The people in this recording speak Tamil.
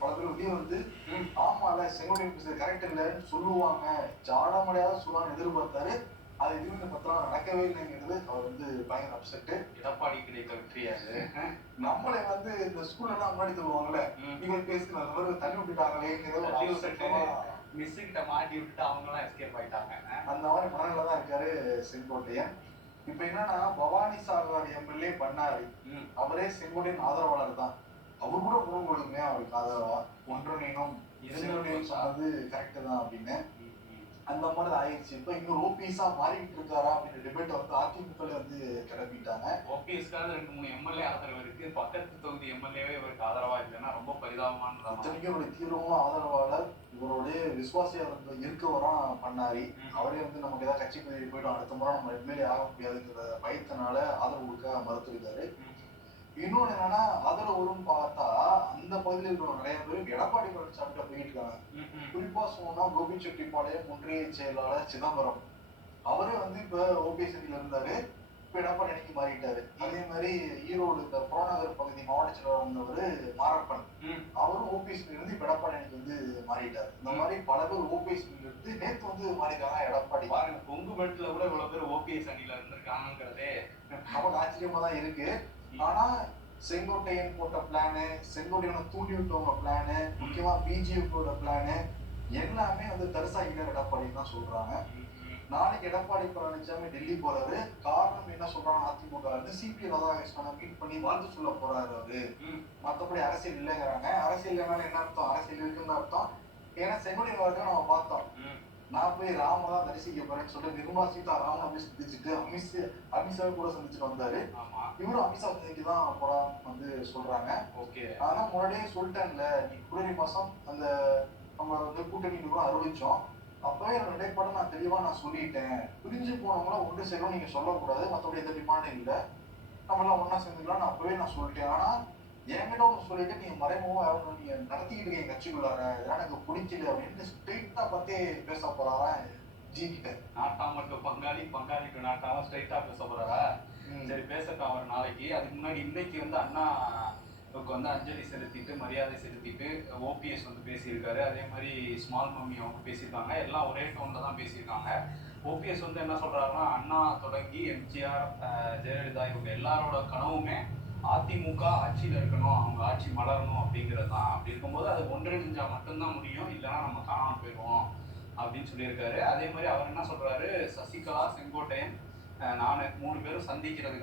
பல பேர் வெளியே வந்து. ஆமால செங்கோட்டையன் பேசுறது கரெக்ட் இல்லைன்னு சொல்லுவாங்க ஜாடமடையாவது சொல்லுவாங்க எதிர்பார்த்தாரு அது எதுவும் இந்த பத்திரம் நடக்கவே இல்லைங்கிறது அவர் வந்து பயங்கர அப்செட்டு எடப்பாடி கிடைத்த வெற்றி அது நம்மளை வந்து இந்த ஸ்கூல்ல எல்லாம் முன்னாடி சொல்லுவாங்கல்ல. நீங்க பேசுன அந்த மாதிரி தள்ளி விட்டுட்டாங்களேங்கிறது ஒரு தள்ளி upset விட்டுட்டு. ஆ மிஸ் கிட்ட மாட்டி விட்டுட்டு அவங்க எல்லாம் எஸ்கேப் ஆயிட்டாங்க அந்த மாதிரி மனநிலை தான் இருக்காரு செங்கோட்டையன் இப்ப என்னன்னா பவானி சாகர் எம்எல்ஏ பண்ணாரு. அவரே செங்கோட்டையன் ஆதரவாளர் தான் அவர் கூட குரல் கொடுங்க அவருக்கு ஆதரவா ஒன்றிணைனும் செங்கோட்டையன் சொன்னது கரெக்ட் தான் அப்படின்னு. அந்த மாதிரி ஆயிடுச்சு. இப்ப இன்னும் ஓபிஎஸ்ஸா மாறிட்டு இருக்காரா அப்படின்ற டிபேட் வந்து அதிமுக வந்து கிளப்பிட்டாங்க. ஓபிஎஸ்க்காக ரெண்டு மூணு எம்எல்ஏ ஆதரவு இருக்கு. பக்கத்து தொகுதி எம்எல்ஏவே இவருக்கு ஆதரவா இல்லைன்னா ரொம்ப பரிதாபமானதா இத்தனைக்கும் ஒரு தீவிரமான ஆதரவாளர். இவருடைய விசுவாசியா இருந்த இருக்கவரா பண்ணாரி. அவரே வந்து நமக்கு ஏதாவது கட்சி பதவி போயிடும் அடுத்த முறை நம்ம எம்எல்ஏ ஆக முடியாதுங்கிற பயத்தினால ஆதரவு கொடுக்க மறுத்திருக்காரு. இன்னொன்னு என்னன்னா ஆதரவு வரும்னு பார்த்தா அந்த பகுதியில் இருக்கிற நிறைய பேர் எடப்பாடி பழனிசாமி போயிட்டு இருக்காங்க. குறிப்பா சொன்னா கோபிச்செட்டிப்பாளையம் ஒன்றிய செயலாளர் சிதம்பரம். அவரே வந்து இப்ப ஓபிஎஸ் அணியில இருந்தாரு. இப்ப எடப்பாடி அணிக்கு மாறிட்டாரு. அதே மாதிரி ஈரோடு இந்த புறநகர் பகுதி மாவட்ட செயலாளர் வந்தவர் மாரப்பன். அவரும் ஓபிஎஸ் இருந்து இப்ப எடப்பாடி அணிக்கு வந்து மாறிட்டாரு. இந்த மாதிரி பல பேர் ஓபிஎஸ் இருந்து நேத்து வந்து மாறிட்டாங்க எடப்பாடி. பாருங்க கொங்கு பெல்ட்ல கூட இவ்வளவு பேர் ஓபிஎஸ் அணியில இருந்திருக்காங்கிறதே நமக்கு ஆச்சரியமா தான் இருக்கு. ஆனா செங்கோட்டையன் போட்ட பிளானு செங்கோட்டையனை தூண்டி விட்டவங்க பிளானு முக்கியமா பிஜேபியோட பிளானு எல்லாமே வந்து தரிசா இல்ல எடப்பாடின்னு தான் சொல்றாங்க. நாளைக்கு எடப்பாடி பழனிசாமி டெல்லி போறாரு. காரணம் என்ன சொல்றாங்க அதிமுக வந்து சிபி ராதாகிருஷ்ணனை மீட் பண்ணி வாழ்த்து சொல்ல போறாரு அவரு. மத்தபடி அரசியல் இல்லைங்கிறாங்க. அரசியல் இல்லைனாலும் என்ன அர்த்தம்? அரசியல் இருக்குன்னு அர்த்தம். ஏன்னா செங்கோட்டையன் வரைக்கும் நம்ம பார்த்தோம். நான் போய் ராம தான் தரிசிக்க போறேன்னு சொல்லிட்டு நிர்மலா சீதாராமன் போய் சந்திச்சுட்டு அமித் அமித்ஷாவை கூட சந்திச்சுட்டு வந்தாரு. இவரும் அமித்ஷா சந்திக்கு தான் போறான்னு வந்து சொல்றாங்க. ஓகே. ஆனா முன்னாடியே சொல்லிட்டேன்ல நீ பிப்ரவரி மாசம் அந்த நம்ம வந்து கூட்டணி கூட அறிவிச்சோம். அப்பவே என்னோட நிலைப்பாடு நான் தெளிவா நான் சொல்லிட்டேன். பிரிஞ்சு போனவங்கள ஒன்று சேரும் நீங்க சொல்லக்கூடாது. மற்றபடி எந்த டிமாண்டும் இல்லை. நம்ம எல்லாம் ஒண்ணா சேர்ந்துக்கலாம். நான் அப்பவே நான் சொல்லிட்டேன். ஆனா என்கிட்ட ஒன்று சொல்லிட்டு நீங்க மறைமுகமா யாரும் நீங்க நடத்திக்கிட்டு இருக்கீங்க கட்சிக்குள்ளார? இதெல்லாம் எனக்கு பிடிக்கல அப்படின்னு ஸ்ட்ரெயிட்டா பார்த்தே பேச போறாரா ஜி கிட்ட? நாட்டாமட்டு பங்காளி பங்காளி டு நாட்டாம ஸ்ட்ரைட்டா பேச போறாரா. சரி பேசட்டும் அவர் நாளைக்கு. அதுக்கு முன்னாடி இன்னைக்கு வந்து அண்ணா க்கு வந்து அஞ்சலி செலுத்திட்டு மரியாதை செலுத்திட்டு ஓபிஎஸ் வந்து பேசியிருக்காரு. அதே மாதிரி ஸ்மால் மம்மி அவங்க பேசியிருக்காங்க. எல்லாம் ஒரே டோன்ல தான் பேசியிருக்காங்க. ஓபிஎஸ் வந்து என்ன சொல்றாருன்னா அண்ணா தொடங்கி எம்ஜிஆர் ஜெயலலிதா இவங்க எல்லாரோட கனவுமே அதிமுக ஆட்சியில் இருக்கணும் அவங்க ஆட்சி மலரணும் அப்படிங்கிறது தான் அப்படி இருக்கும்போது அது ஒன்றிணைஞ்சா மட்டும்தான் முடியும் இல்லைன்னா நம்ம காணாமல் போயிடுவோம் அப்படின்னு சொல்லியிருக்காரு. அதே மாதிரி அவர் என்ன சொல்றாரு? சசிகலா செங்கோட்டையன் நான் நானு மூணு பேரும் சந்திக்கிறதுக்கு